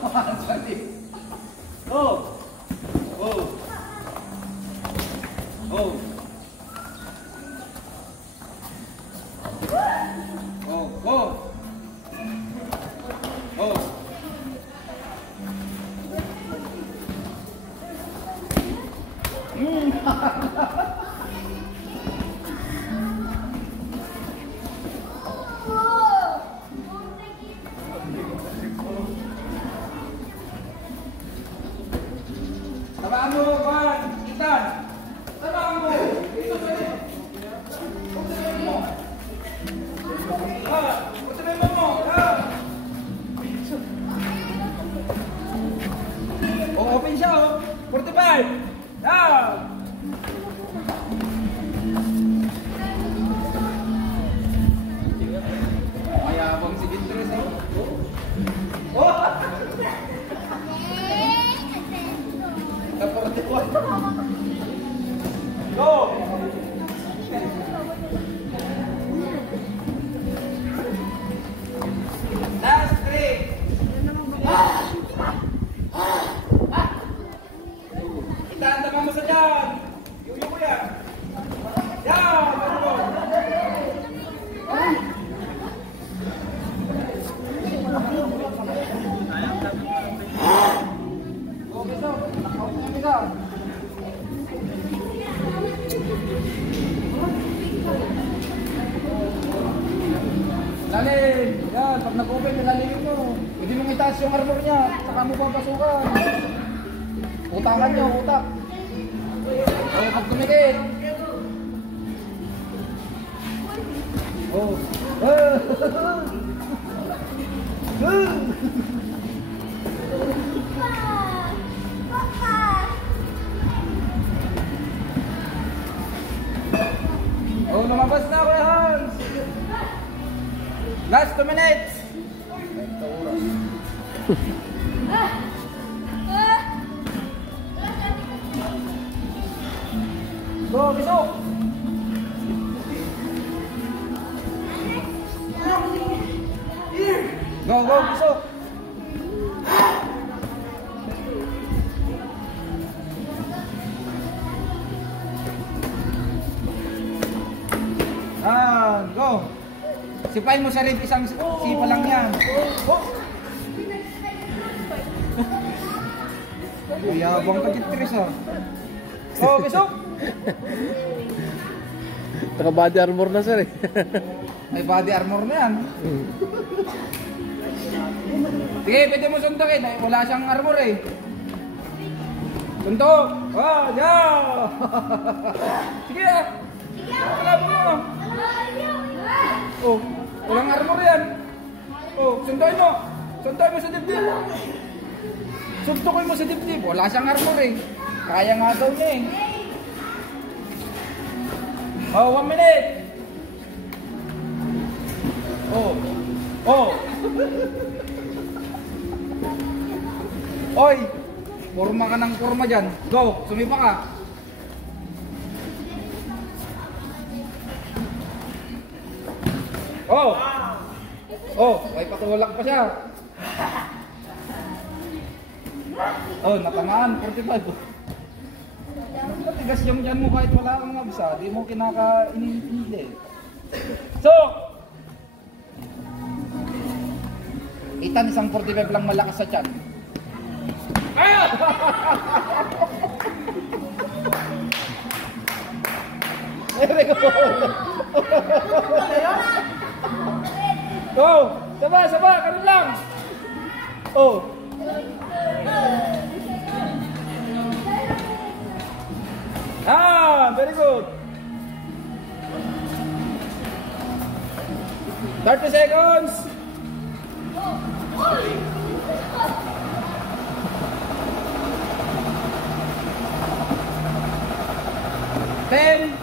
Oh! Oh! Oh! Oh! Oh! Oh! Tabaan mo, Juan! Itan! Tabaan mo! Ito sa'yo! Pagsabihin mo! Pagsabihin mo! Open siya, oh! 45! Down! Mayabang si Gintres, eh! Oh! Go! Last 3! Itaan tama mo sa dyan! Yuyo ko yan! Yan! Go, beso! Nakaupo niya beso! Lalim! Yan, pag nag-open, nilalimin mo. Pwede mong itaas yung armor niya, saka mo papasukan. Utakan niyo, utak. O, pag tumikit. Oh. Oh, lumabas na, Kuya Hans. Last 2 minutes. Go, besok. Go, go, besok. Go. Sipain mo sa rib, isang sipa lang yan. Yabang ka Gintres, ah. Oh, besok. Naka body armor na, sir, eh. May body armor na yan. Sige, pwede mo suntokin. Wala siyang armor, eh. Suntok. Oh, yeah. Sige, ah. Wala mo. Oh, walang armor yan. Oh, suntokin mo. Suntokin mo sa dibdib. Suntokin mo sa dibdib. Wala siyang armor, eh. Kaya nga daw niya, eh. Oh, 1 minute. Oh. Oh. Oy, forma ka ng forma dyan. Go, sumipa ka. Oh. Oh, may patulak pa siya. Oh, natamaan, 45. Matigas yung dyan mo kahit wala kang absa. Di mo kinaka-inili. So, Itan, isang 45 lang malakas sa tiyan. Ayaw! Go! Saba, saba! Ganun lang! Oh! Ah! Very good! 30 seconds! 10